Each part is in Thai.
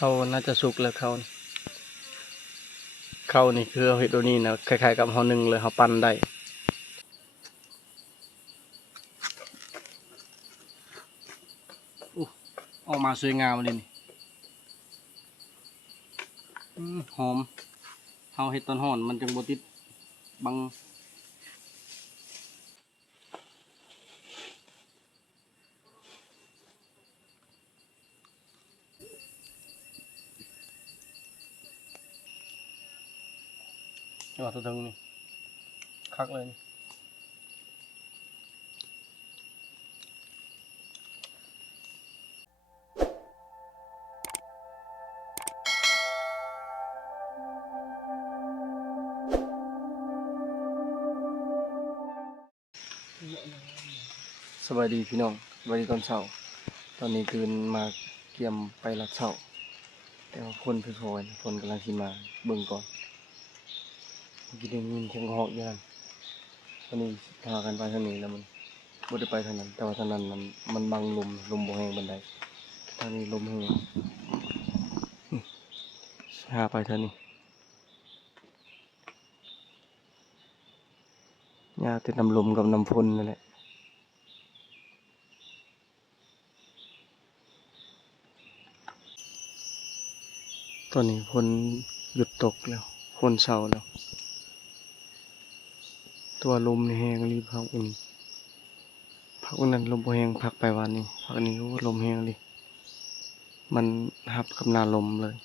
เขาน่าจะสุกแล้วเขานี่คือเอาเห็ดตัวนี้นะคล้ายๆกับเฮานึ่งเลยเฮาปั้นได้ออกมาสวยงามเลยนี่หอมเฮาเห็ดต้นหอนมันจังบ่ติดบังจังหวะตัวถึงนี่คักเลยนี่สวัสดีพี่น้องสวัสดีตอนเช้าตอนนี้ตื่นมาเตรียมไปรัดเช้าแต่ว่าคนคือโอยคนกำลังสิมาเบิ่งก่อนเมื่อกี้ได้ยินเสียงฮอกอยู่นั่นตอนนี้พากันไปทางนี้แล้วมันบ่ได้ไปทางนั้นแต่ว่าทางนั้นมันบังลมบ่แรงปานใดทางนี้ลมแรงพาไปทางนี้ยาติดน้ำลมกับน้ำฝนนั่นแหละตอนนี้ฝนหยุดตกแล้วฝนเศร้าแล้วตัวลมนี่แห้งรีบพักอันนี้พักวันนั้นลมบ่แห้งพักไปวันนี้พักอันนี้ก็ลมแห้งเลยมันหับกับหน้าลมเลย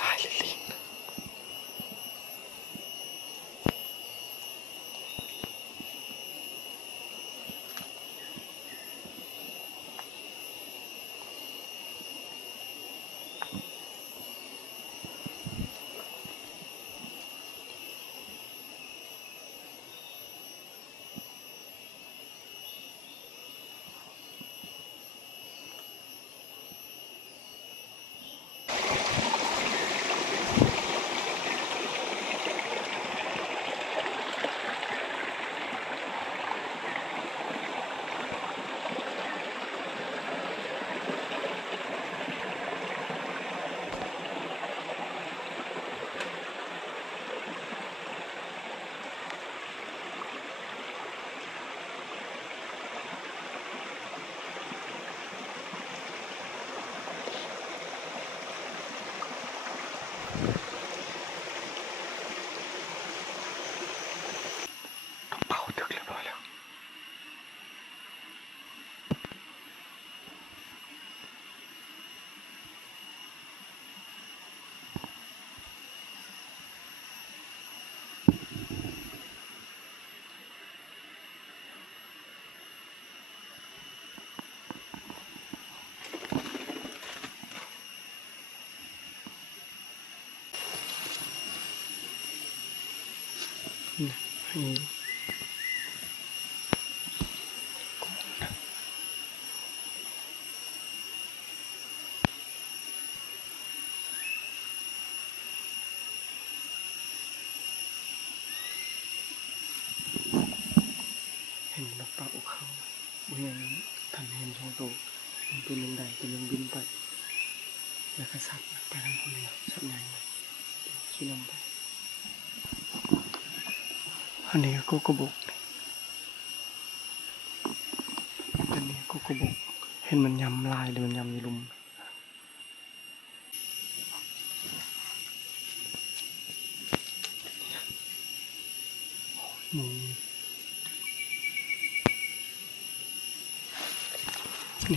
ลายลิงเผาถึกเรียบร้อยแล้วให้เห็นนกปลาอกเขาบ่เห็นทันเห็นช่องตัวตัวหนึงได้ตัวหนึงบินไปแล้วก็สัตว์ไปทางคนเดียวสัตว์ใหญ่ ขี้น้ำไปอันนี้ก็กระบอกอันนี้ก็กระบอกเห็นมันยำลายหรือมันยำในลุมนี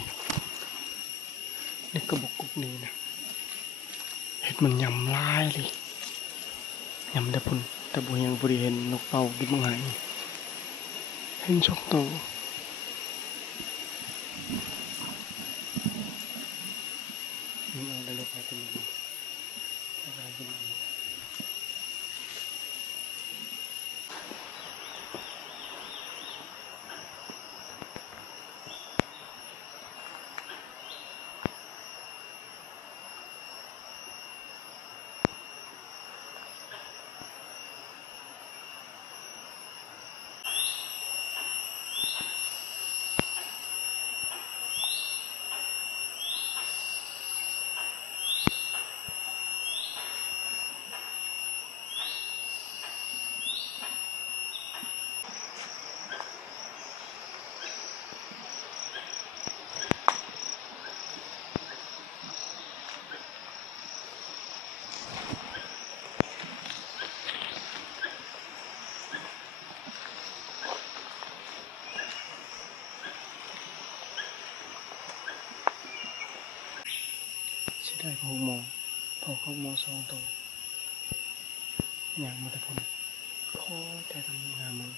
่นี่กระบอกกุกนี้นะเห็นมันยำลายเลยยำแต่พุ่นแต่บุยังบริเห็นนกเป่ากินมังหายเห็นชกโตนี่เอาได้ลงไปเป็นอะไรกินใช่ได้พอหมอพอเขาหมอสองตัวอย่างมาแต่พุ่นคอแต่ทำงานมัน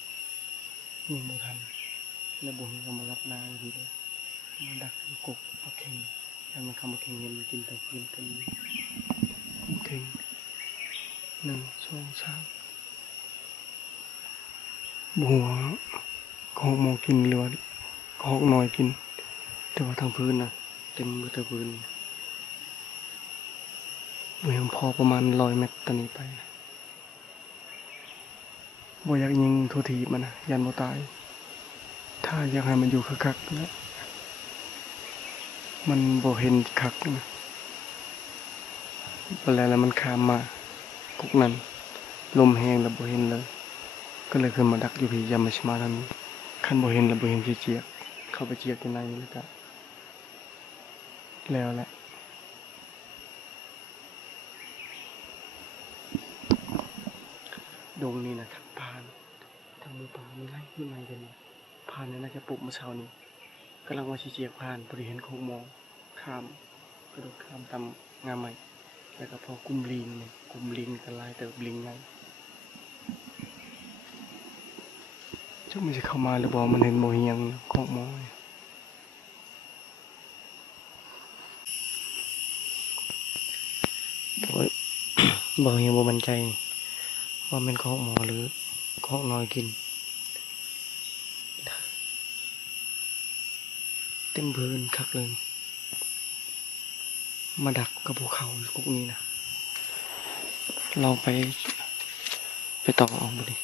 ยิงโบทันแล้วบุญก็มารับนาอยู่ดีมาดักกบเอาเข่งยังมันคำมาเข่งเงินกินแต่กินกันเข่ง1 2 3บัวก็หมอกินหรือว่าก็หอกน้อยกินแต่ว่าทางพื้นนะเต็มมือแต่พื้นบุญยังพอประมาณ100 เมตรตอนนี้ไปบัวอยากยิงโทษทีมันนะยันบัวตายถ้าอยากให้มันอยู่คักๆนะมันบ่เห็นคักนะแล้วมันข้ามมากุกนั้นลมแห้งแล้วบ่เห็นเลยก็เลยขึ้นมาดักอยู่พี่ยามมาชิมาทางนี้คันบ่เห็นแล้วบ่เห็นสิเจียกเข้าไปเจียกในแล้วก็แล้วแหละดงนี้นะทักผ่านทางมือป่ามีไร่ที่ไม้กันผ่านน่าจะปลุกเมื่อเช้านี้กำลังว่าสิเจียกผ่านบ่ได้เห็นโคกมองข้ามกระโดดข้ามตามงาใหม่แล้วก็พอกุมลิงเนี่ยกุมลิงกันลายเติบลิงไงเจ้ามันจะเข้ามาหรือบ่มันเห็นโมเฮียงของมอยโอ้ยบ่เฮียงบ่มั่นใจว่าเป็นของหมอหรือของน้อยกินเต็มพื้นคักเลยมาดักกับภูเขาพวกนี้นะเราไปต่อออกมาดิ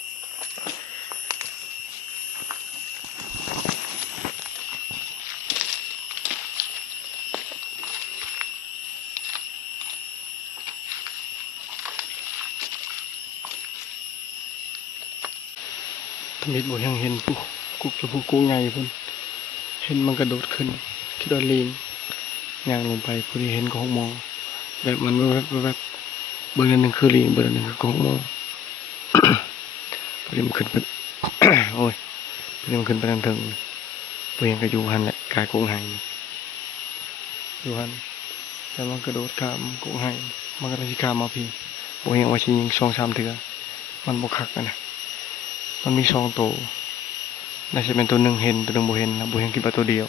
ทมิดบ่ยังเห็นปุ๊กุกจะพูกุกไงพุ่นเห็นมันกระโดดขึ้นคิดว่าลิงย่างลงไปพอดีเห็นของหมอแบบมันแบบเบอร์หนึ่งคือลิงเบอร์หนึ่งคือของหมอพอดีมันขึ้นไป โอ้ยพอดีมันขึ้นไปทางเทิงเพียงก็อยู่หันแหละกายกุ้งไห้อยู่หันแต่มันกระโดดข้ามกุ้งไห้มันก็เลยข้ามมาพี่โอ้ยว่าชิยิง2-3 เถื่อมันบกคักนะมันมี2 ตัวน่าจะเป็นตัวหนึ่งเห็นตัวหนึ่งบ่เห็นนะบ่เห็นคิดว่าตัวเดียว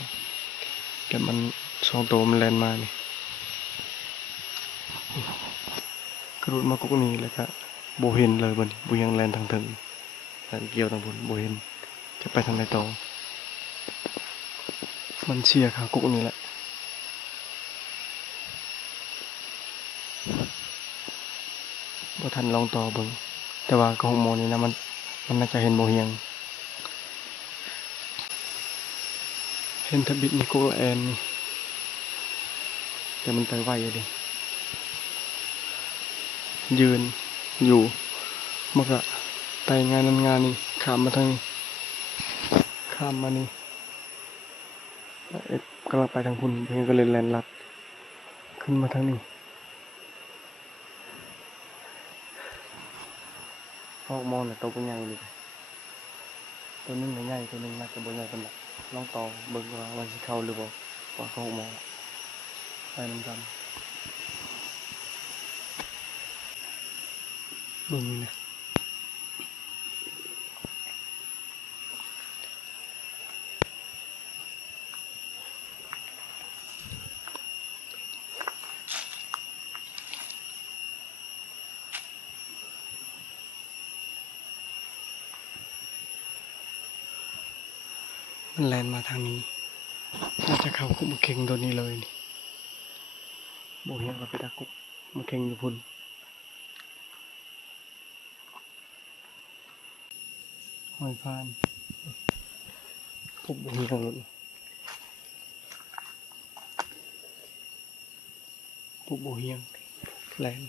แต่มัน2 ตัวมันแล่นมานี่กระโดดมากุ้งนี้แล้วก็บ่เห็นเลยบ่นี่บ่ยังแล่นทางเทิงแล่นเกี่ยวทางบนบ่เห็นจะไปทางไหนต่อมันเชียร์ขากุ้งนี่แหละบ่ทันลองต่อเบิ่งแต่ว่าของหมอนี่นะมันน่าจะเห็นบ่เฮียงเห็นทบิดนี่กุ้งแอนนี่แต่มันไปไวอะดิยืน อยู่มันก็ไต่งานนั้นงานนี้ข้ามมาทางนี้ข้ามมานี่กำลังไปทางพุ่นเพิ่นก็เลยแล่นลัดขึ้นมาทางนี้ออกมองน่ะตัวเป็นใหญ่เลยตัวนึงน่ะใหญ่ตัวนึงน่าจะบ่ใหญ่ปานใดลองต่อเบิ่งว่าสิเข้าหรือบ่ว่าเขาออกมองไปนำกันเบิ่งนี่นะมันแล่นมาทางนี้น่าจะเข้าคุกมาเข่งตัวนี้เลยนี่บ่เห็นว่าไปตะกุกมาเข่งอยู่พุ่นหอยพานพวกบ่มีทางรถพวกบ่เฮียงแล่น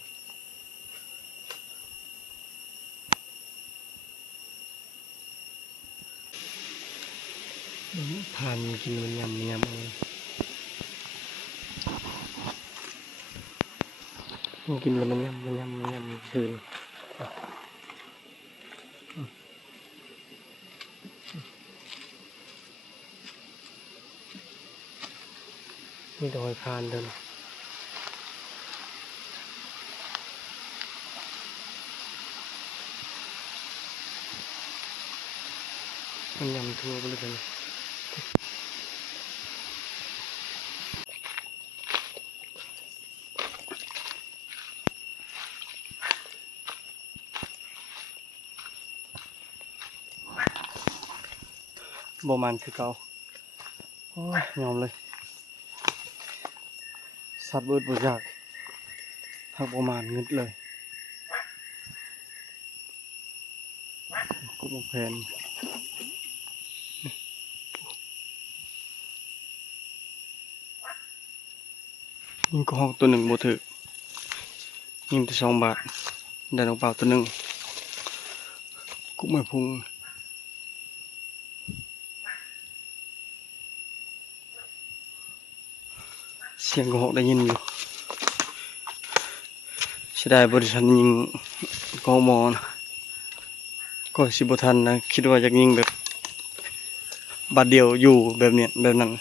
ผ่านกินมันยำเอามันกินแล้วมันยำคืนมีแต่หอยพานเดินมันยำทั่วไปเลยกันบ่มันคือเก่าโอ้ยยอมเลยสัตว์เบิดบ่อยากหักบ่มันงึดเลยกุบแผนยิงกระหอกตัวหนึ่งบ่ถึกยิงแต่2 บาทได้น้องเปล่าตัวหนึ่งกุบไม่พุงเสียงกระหอกได้ยินอยู่เสียดายบริษัทยิงกองมอนะก็สิบ่ทันนะคิดว่าอยากยิงแบบบาทเดียวอยู่แบบเนี้ยแบบนั้น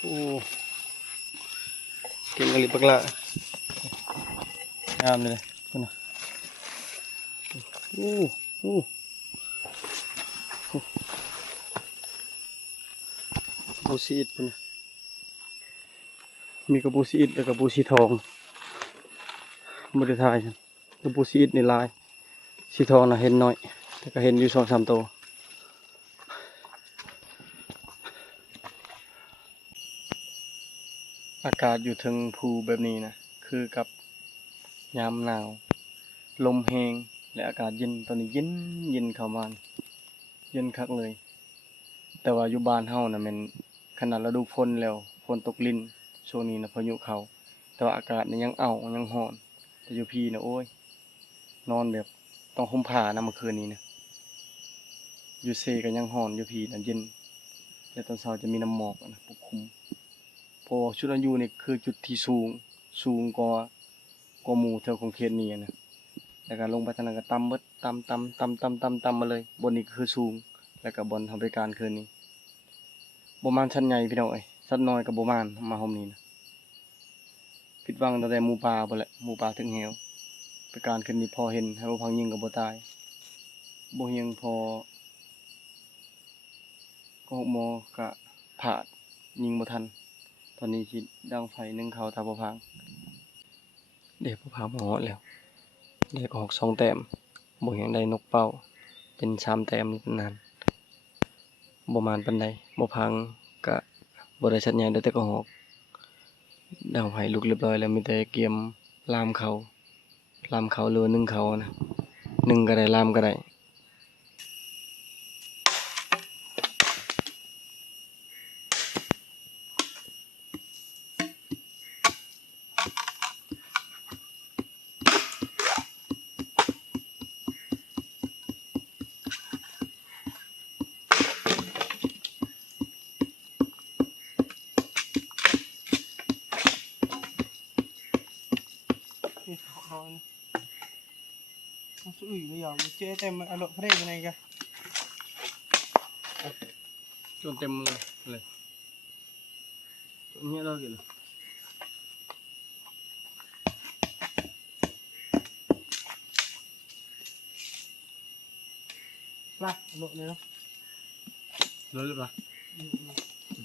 โอ้เก่งอะไรปักละงามเลยคุณนะโอ้โอ้บูซีอิดคุณนะมีกระบูซีอิดแล้วกระบูซีทองบริทายกระบูซีอิดในลายสีทองนะเห็นน้อยแต่ก็เห็นอยู่2-3 ตัวอากาศอยู่ถึงภูแบบนี้นะคือกับยามหนาวลมแห้งและอากาศเย็นตอนนี้เย็นเข้ามาเย็นคักเลยแต่ว่าอยู่บ้านเฮานะแม่นขนาดฤดูฝนแล้วฝนตกลิ้นช่วงนี้นะพายุเข้าแต่ว่าอากาศนี่ยังยังร้อนแต่อยู่พี่นะโอ้ยนอนแบบต้องห่มผ้านะเมื่อคืนนี้นะอยู่เซก็ยังร้อนอยู่พี่นะเย็นแต่ตอนเช้าจะมีน้ำหมอกนะปกคลุมเพราะว่าชุดอายุนี่คือจุดที่สูงกว่าหมู่แถวของเขตนี้นะแล้วก็ลงไปทางนั้นก็ต่ำเบิดต่ำมาเลยบนนี้คือสูงแล้วก็บนทำบริการคืนนี้บ่มานชั้นใหญ่พี่น้องเอ้ยสัตว์น้อยก็บ่มานมาหอมนี้นะผิดหวังตั้งแต่หมู่ป่าพุ่นแหละหมู่ป่าถึงเหวบริการคืนนี้พอเห็นให้บ่พังยิงก็บ่ตายบ่เฮียงพอก็หกโมงก็พลาดยิงบ่ทันตอนนี้สิดังไฟนึ่งเขาถ้าบ่พังเดี๋ยวบ่พังหมอแล้วเดี๋ยวก็ออก2 แต้มบ่เห็นได้นกเป้าเป็น3 แต้มนั่นบ่มานปานใดบ่พังก็บ่ได้ชัดใหญ่ได้แต่ก็หอกดังไฟลุกเรียบร้อยแล้วมีแต่เกียมลามเขาหรือว่านึ่งเขานะนึ่งก็ได้ลามก็ได้ นี่ถอนมันสุยไม่ยอมเจ๊เต็มอารมณ์เพลงยังไงกัน จนเต็มเลยจนเนี้ยเรากินปลาอารมณ์เนี่ยเนาะ เลยหรือเปล่า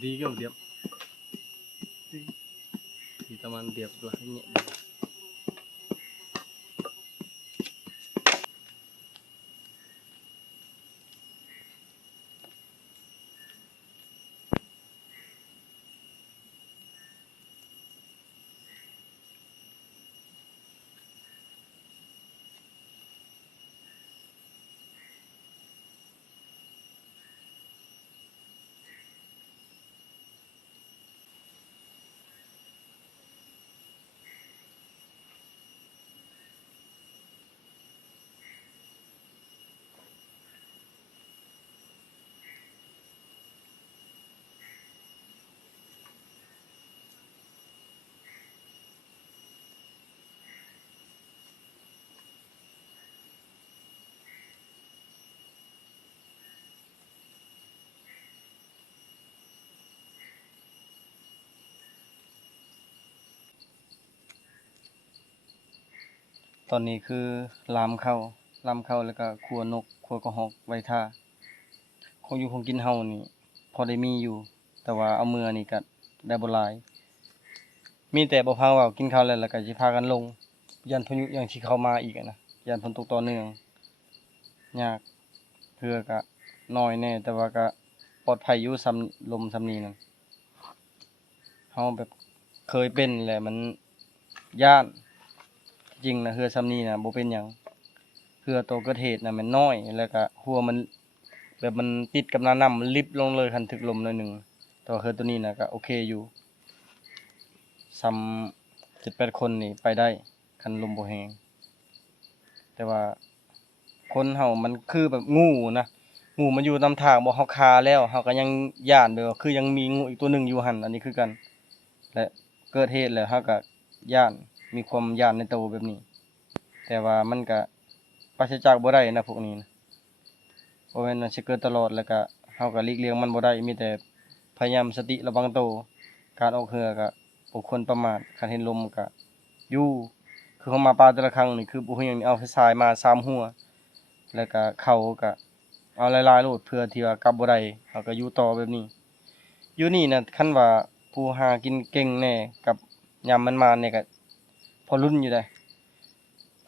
ดีก็เดียบดีตะมันเดียบละเนี้ยตอนนี้คือลามเข้าแล้วก็ขัวนกขัวกระหอกไว้ท่าของอยู่ของกินเฮานี่พอได้มีอยู่แต่ว่าเอามือนี่ก็ได้บ่หลายมีแต่บ่พาเว้ากินข้าวแล้วก็สิพากันลงยันพายุยังสิเข้ามาอีกนะยันฝนตกต่อเนื่องยากเพื่อก็น้อยแน่แต่ว่าก็ปลอดภัยอยู่ลมนี้นั่นเฮาแบบเคยเป็นแหละมันย้านจริงนะเรือนี้น่ะบ่เป็นหยังเรือตัวเกิดเหตุน่ะมันน้อยแล้วก็หัวมันแบบมันติดกับหน้าน้ำมันลิบลงเลยคันถึกลมหน่อยหนึงแต่ว่าเรือตัวนี้น่ะก็โอเคอยู่ซ้ำ7-8คนนี่ไปได้คันลมบ่แรงแต่ว่าคนเฮามันคือแบบงูนะงูมันอยู่นำทางบ่เฮาคาแล้วเฮาก็ยังย้านแบบว่าคือยังมีงูอีกตัวหนึงอยู่หั่นอันนี้คือกันและเกิดเหตุแล้วเฮาก็ย้านมีความย้านในตัวแบบนี้แต่ว่ามันก็ปราศจากบ่ได้นะพวกนี้นะบ่แม่นว่าสิเกิดตลอดแล้วก็เฮาก็หลีกเลี่ยงมันบ่ได้มีแต่พยายามสติระวังตัวการออกเรือก็บ่ควรประมาทคันเห็นลมก็อยู่คือเขามาปลาแต่ละครั้งนี่คือบ่ฮู้หยังนี่เอาไฟฉายมา3หัวแล้วก็เข้าก็เอาหลายๆโลดเพื่อที่ว่ากลับบ่ได้เฮาก็อยู่ต่อแบบนี้อยู่นี่น่ะคันว่าผู้หากินเก่งแน่กับยามมันมาเนี่ยก็พอลุ้นอยู่เดะ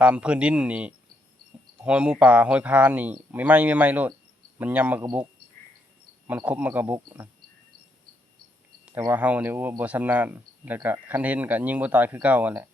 ตามพื้นดินนี่หอยหมูป่าหอยพานนี่ไม่ไหม้โลดมันยำมากระบกมันครบมากระบกนะแต่ว่าเฮานี่โอ้บ่ชำนาญแล้วก็คันเห็นก็ยิงบ่ตายคือเก่านั่นแหละ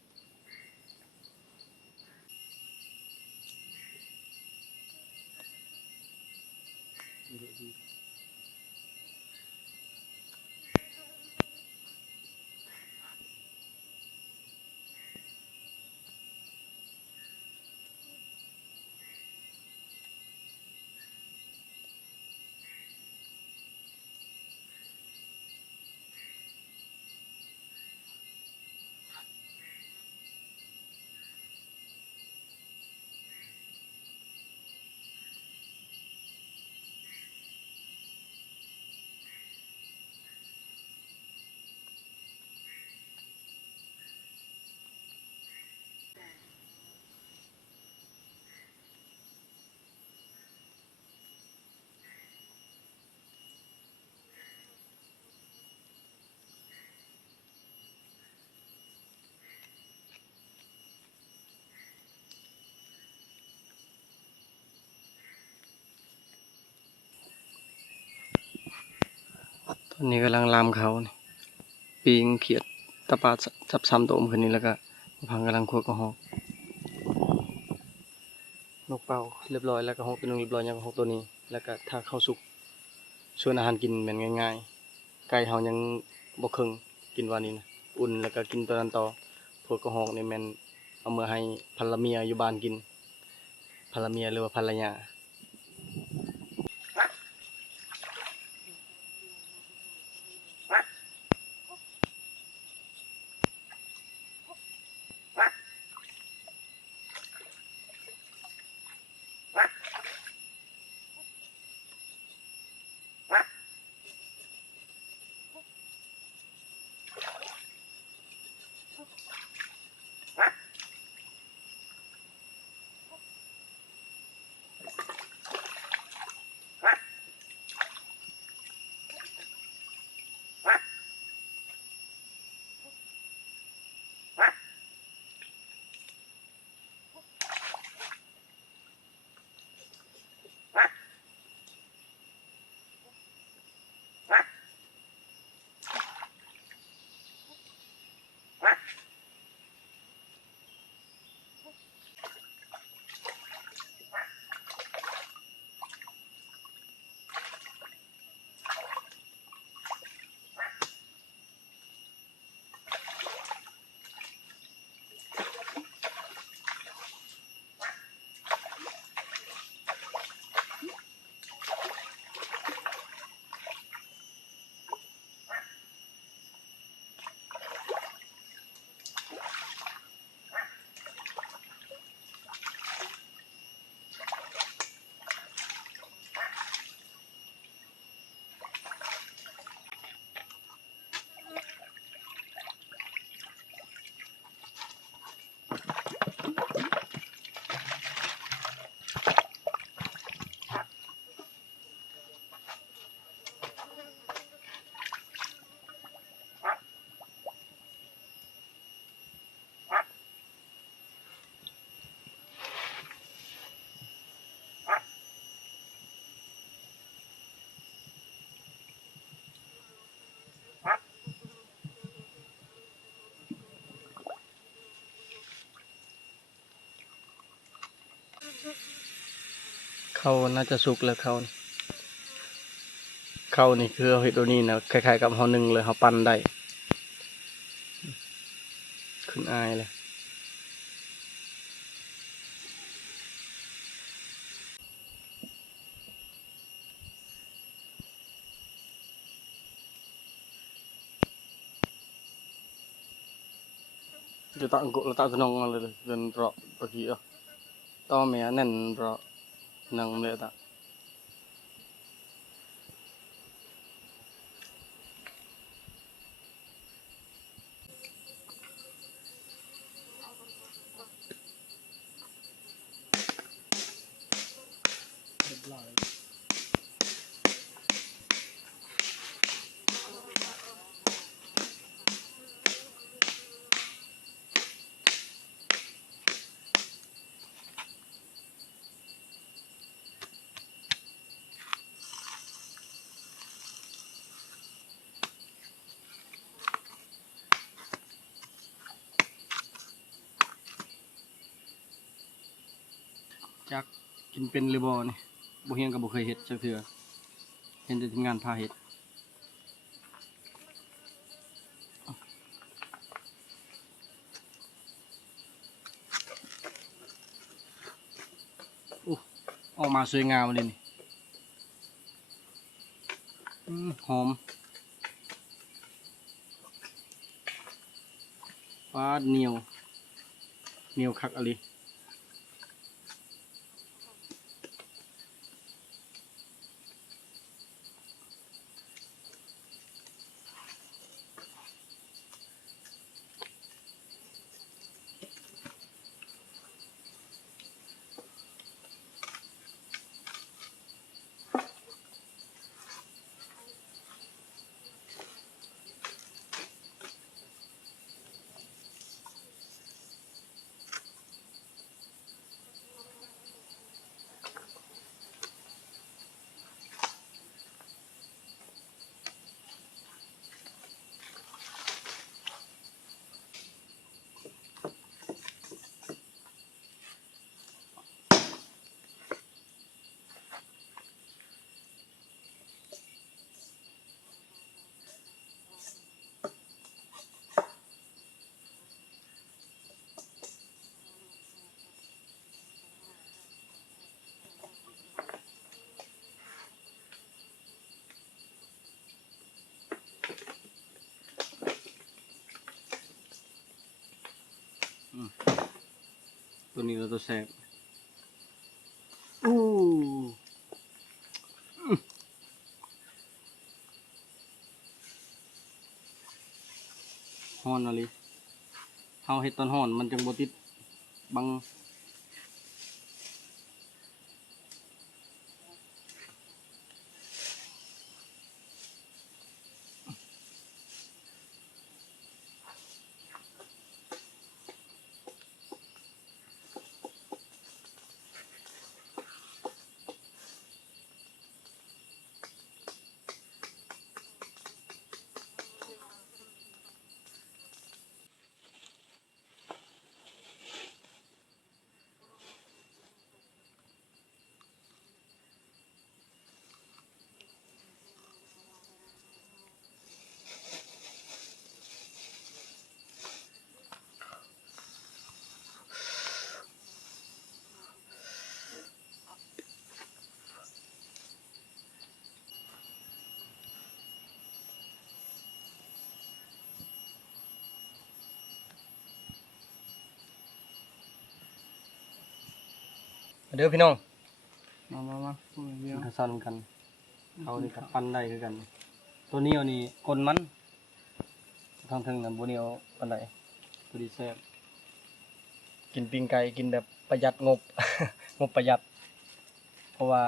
ตอนนี้กำลังลามเขานี่ปิงเขียดตะปาดจับ3ตัวขึ้นนี่แล้วก็พังกำลังคั่วกระหอกนกเป่าเรียบร้อยแล้วก็หอกตัวนึงเรียบร้อยยังหอกตัวนี้แล้วก็ถ้าเข้าสุกชวนอาหารกินแม่นง่ายๆไก่เฮายังบ่ครึ่งกินวันนี้นะอุ่นแล้วก็กินตัวนั้นต่อพวกกระหอกนี่แม่นเอามาให้ภรรเมียอยู่บ้านกินภรรเมียหรือว่าภรรยา เขาน่าจะสุกแล้วเขานี่เขานี่คือเอาเห็ดตัวนี้นะคล้ายๆกับเฮานึ่งเลยเฮาปั้นได้ขึ้นอายเลยจะตักกุละตักสนองเลยเดินเปราะปะกี้อ่ะต่อแม่แน่นเปราะนังเลยตะเรียบร้อยจักกินเป็นหรือบ่นี่บ่เฮียงก็บ่เคยเฮ็ดจักเทื่อเห็นแต่ทีมงานพาเฮ็ดอู้ออกมาสวยงามเลยนี่หอมปาดเหนียวเหนียวคักอะลิตัวนี้เราตัวแซ่บอู้ฮ้อนอะลิเฮาเฮ็ดตอนฮ้อนมันจังบ่ติดบังเด้อพี่น้อง มาพูดเดียว มันก็ซ้อนกันเอานี่กับปั้นได้คือกัน ตัวนี้เอานี่ก้นมันทางถึงน่ะบ่เหนียวปานใดตัวนี้แซ่บกินปิ้งไก่กินแบบประหยัดงบ งบประหยัด เพราะว่า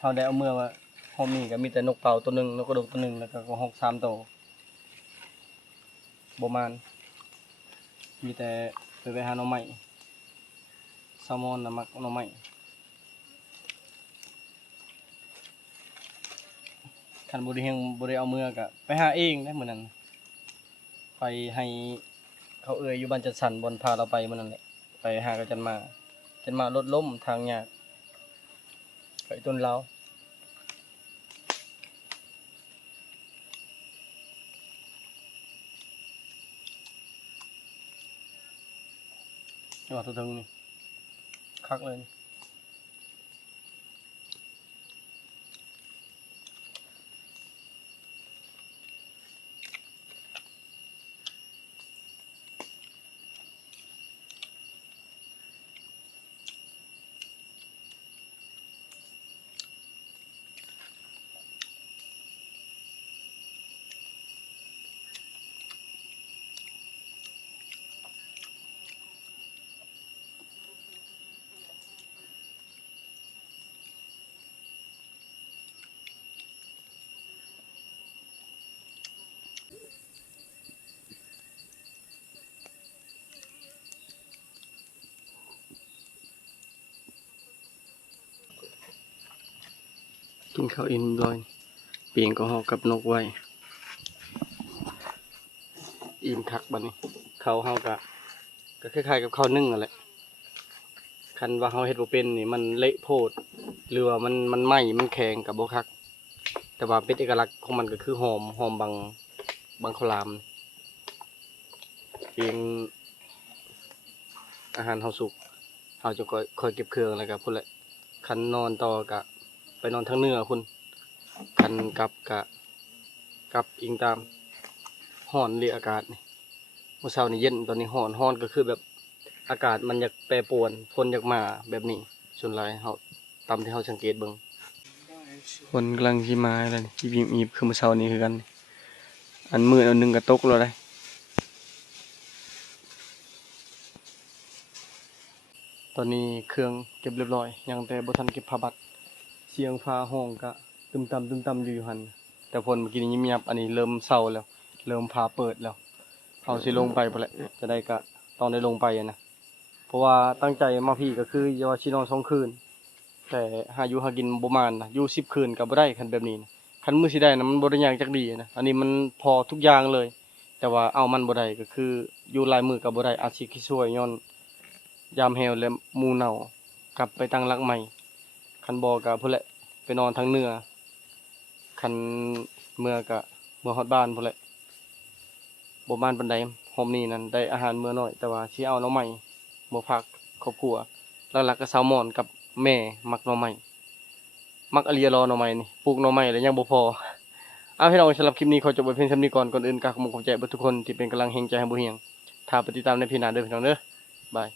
เฮาได้เอาเมื่อว่าเฮามีก็มีแต่นกเป่าตัวหนึงนกกระดกตัวหนึงแล้วก็กระหอก3ตัวบ่มานมีแต่ไปหาหน่อไม้แซลมอนน่ะมักหน่อไม้คันบ่ได้เฮงบ่ได้เอาเมื่อก็ไปหาเองได้มื้อนั้นไปให้เขาเอ่ยอยู่บ้านจัดสรรบอนพาเราไปมื้อนั้นแหละไปหากับจันมารถล้มทางยากก็ ไปต้นลาวจังหวัดตัวถึงนี่คักเลยนี่กินข้าวอิ่มร้อยเปลี่ยนก็หอกกับนกไว้อิ่มคักบัดนี้ข้าวเฮากะก็คล้ายๆกับข้าวนึ่งนั่นแหละคันว่าเฮาเฮ็ดบ่เป็นนี่มันเละโพดหรือว่ามันไหม้มันแข็งกับบ่คักแต่ว่าเป็นเอกลักษณ์ของมันก็คือหอมบางข้าวหลามเองอาหารเฮาสุกเฮาจะค่อยเก็บเครื่องแล้วก็พุ่นแหละคันนอนต่อก็ไปนอนทางเหนือพุ่นคันกลับก็กลับอิงตามร้อนหรืออากาศนี่เมื่อเช้านี่เย็นตอนนี้ร้อนก็คือแบบอากาศมันอยากแปรปรวนฝนอยากมาแบบนี้ส่วนหลายเฮาตามที่เฮาสังเกตเบิ่งฝนกำลังสิมาแล้วนี่ที่บีบคือเมื่อเช้านี้คือกันอันมื้ออันนึงก็ตกแล้วได้ตอนนี้เครื่องเก็บเรียบร้อยยังแต่บ่ทันเก็บผ้าบัดเสียงฟ้าห้องก็ตึมต่ำอยู่หั่นแต่ฝนเมื่อกี้นี้เงียบอันนี้เริ่มเช้าแล้วเริ่มฟ้าเปิดแล้วเฮาสิลงไปพุ่นแหละจะได้ก็ต้องได้ลงไปนะเพราะว่าตั้งใจมาพี่ก็คืออย่าว่าสินอน2คืนแต่หาอยู่หากินบ่มานนะอยู่10คืนก็บ่ได้คันแบบนี้นะคันมื้อสิได้นะมันบ่ได้ยากจักดีนะอันนี้มันพอทุกอย่างเลยแต่ว่าเอามันบ่ได้ก็คืออยู่หลายมื้อก็บ่ได้อาจสิคิดช่วยย้อนยามแฮวและหมู่เน่ากลับไปตั้งหลักใหม่คันบ่ก็พุ่นแหละไปนอนทางเหนือคันเมื่อก็เมื่อฮอดบ้านพุ่นแหละบ่มานปานใดหอมนี้นั่นได้อาหารมื้อน้อยแต่ว่าสิเอาหน่อไม้บ่พักครอบครัวหลักๆก็แซลมอนกับแม่มักหน่อไม้มักอะลีรอหน่อไม้นี่ปลูกหน่อไม้แล้วยังบ่พอเอาพี่น้องสำหรับคลิปนี้ขอจบไว้เพียงเท่านี้ก่อนอื่นก็ขอบคุณขอบใจเบิดทุกคนที่เป็นกำลังแรงใจให้บ่เฮียงถ้าไปติดตามในพี่หน้าเด้อพี่น้องเด้อบาย